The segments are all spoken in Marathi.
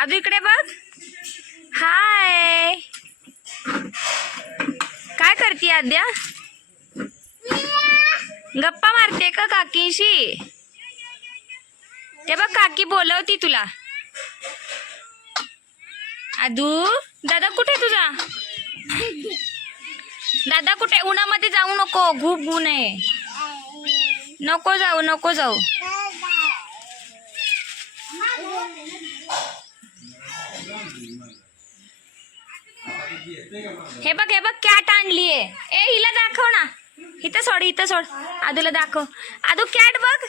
आदू इकडे बघ. हाय, काय करते आद्या? गप्पा मारते का काकींशी? ते बघ काकी बोलवती तुला. आदू दादा कुठे तुझा? दादा कुठे? उन्हामध्ये जाऊ नको, खूप ऊन आहे. नको जाऊ, नको जाऊ. हे बघ कॅट आणलीये. ए हिला दाखव ना. इथं सोड, इथं सोड. आदूला दाखव. आदू कॅट बघ.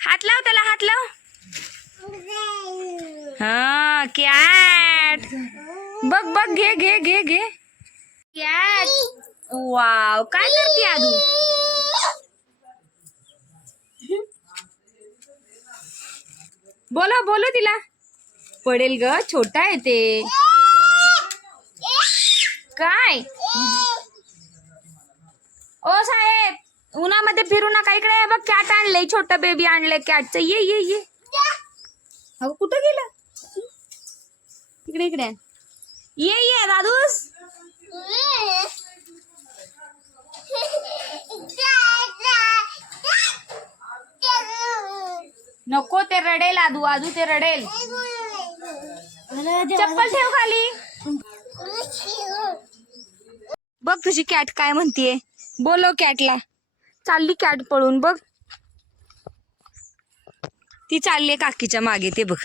हात लाव त्याला, हात लाव. हा कॅट बघ बघ. घे घे घे घे कॅट. वाव, काय करते आदू? बोलो बोलो तिला. पडेल ग, छोटा आहे ते. काय? ओ साहेब, उन्हामध्ये फिरू नका. इकडे बघ कॅट आणलंय, छोटा बेबी आणलंय कॅटचं. ये ये ये. अगं कुठं गेलं? इकडे इकडे ये ये दादूस. नको, ते रडेल आदू. आदू ते रडेल. चप्पल ठेव खाली. बघ तुझी कॅट काय म्हणतीये. बोलव कॅटला. चालली कॅट पळून. बघ ती चालली काकीच्या मागे. ते बघ.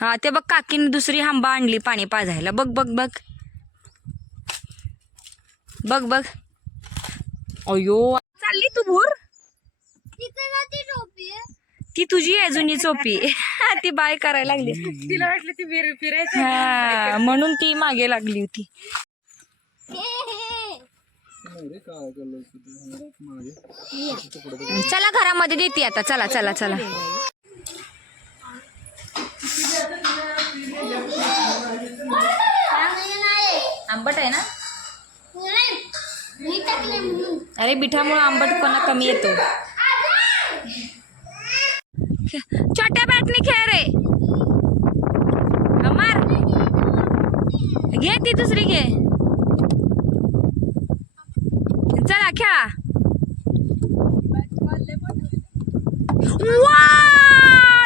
हा ते बघ, काकीने दुसरी हंबा आणली पाणी पाजायला. बघ बघ बघ बघ बघ. अयो, चालली तू भूर. ती तुझी आहे जुनी चोपी. ती बाय करायला लागली. तिला वाटलं ती फिरायचं. हा, म्हणून ती मागे लागली होती. चला घरामध्ये देते आता. चला चला चला. आंबट आहे ना? अरे बिठामुळे आंबटपणा कमी येतो. छोट्या बॅटने खेळ रे. अमर घे, ती दुसरी घे. चला खेळा.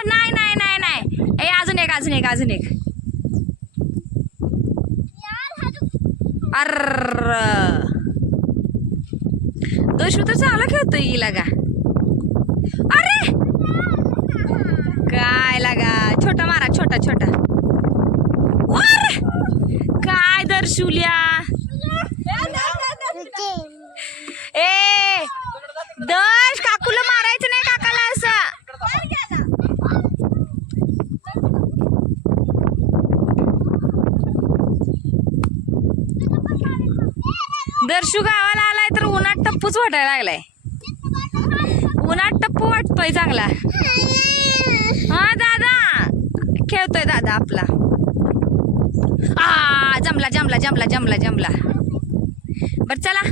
नाही नाही नाही नाही. ए अजून एक, अजून एक, अजून एक. अर्र दोष तर चांगला खेळतोय की लागा. अरे काय लागा. छोटा मारा, छोटा छोटा. काय दर्शुल्या. ए दर्श, काकूला मारायचं नाही, काकाला असं. दर्शू गावाला आलाय तर उन्हात टप्पूच वाटायला लागलाय. उन्हात टप्पू वाटतोय चांगला. हा दादा खेळतोय दादा आपला. जमला जमला जमला जमला जमला. बर चला.